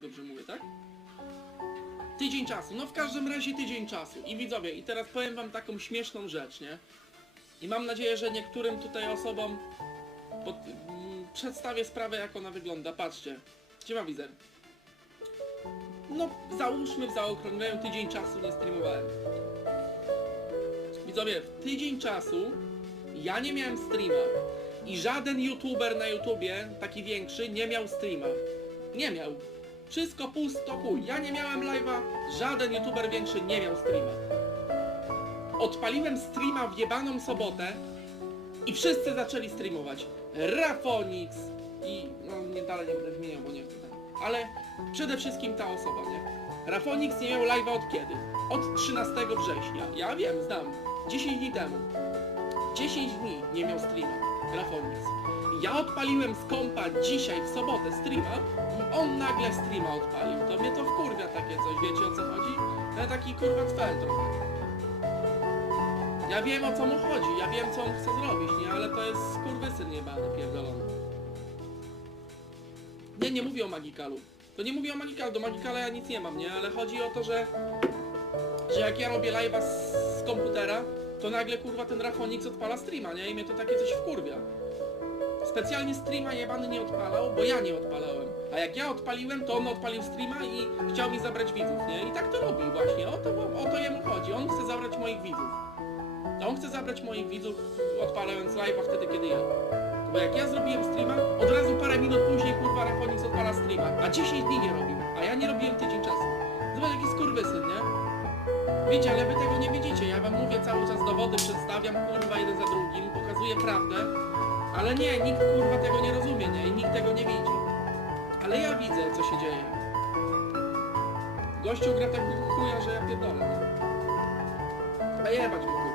Dobrze mówię, tak? Tydzień czasu, no w każdym razie tydzień czasu. I widzowie, i teraz powiem wam taką śmieszną rzecz, nie? I mam nadzieję, że niektórym tutaj osobom pod, mm, przedstawię sprawę, jak ona wygląda. Patrzcie. Gdzie ma wizer? No, załóżmy w zaokrągleniu tydzień czasu nie streamowałem. Widzowie, w tydzień czasu ja nie miałem streama. I żaden youtuber na YouTubie, taki większy, nie miał streama. Nie miał. Wszystko pusto, chuj. Ja nie miałem live'a, żaden youtuber większy nie miał streama. Odpaliłem streama w jebaną sobotę i wszyscy zaczęli streamować. Rafonix i... no nie dalej nie będę wymieniał, bo nie chcę. Ale przede wszystkim ta osoba, nie? Rafonix nie miał live'a od kiedy? Od 13 września. Ja wiem, znam. 10 dni temu. 10 dni nie miał streama. Rafonix. Ja odpaliłem z kompa dzisiaj w sobotę streama i on nagle streama odpalił. To mnie to wkurwia takie coś, wiecie o co chodzi? Ja taki kurwa cfel trochę. Ja wiem o co mu chodzi, ja wiem co on chce zrobić, nie? Ale to jest skurwysyn jebany, pierdolony. Nie, nie mówię o Magikalu. To nie mówię o Magikalu, do Magikala ja nic nie mam, nie? Ale chodzi o to, że... Że jak ja robię live'a z komputera, to nagle kurwa ten Rafonix odpala streama, nie? I mnie to takie coś wkurwia. Specjalnie streama jebany nie odpalał, bo ja nie odpalałem. A jak ja odpaliłem, to on odpalił streama i chciał mi zabrać widzów, nie? I tak to robi właśnie, o to, o to jemu chodzi. On chce zabrać moich widzów. A on chce zabrać moich widzów odpalając live'a wtedy, kiedy ja. Bo jak ja zrobiłem streama, od razu parę minut później kurwa Rafonix odpala streama, a 10 dni nie robił, a ja nie robiłem tydzień czasu. Zobacz jaki skurwysyn, nie? Wiecie, ale wy tego nie widzicie, wam mówię cały czas dowody, przedstawiam kurwa jeden za drugim, pokazuję prawdę, ale nie, nikt kurwa tego nie rozumie, nie? I nikt tego nie widzi. Ale ja widzę, co się dzieje. Gościu gra tak chuja, że ja pierdolę, nie? A jebać go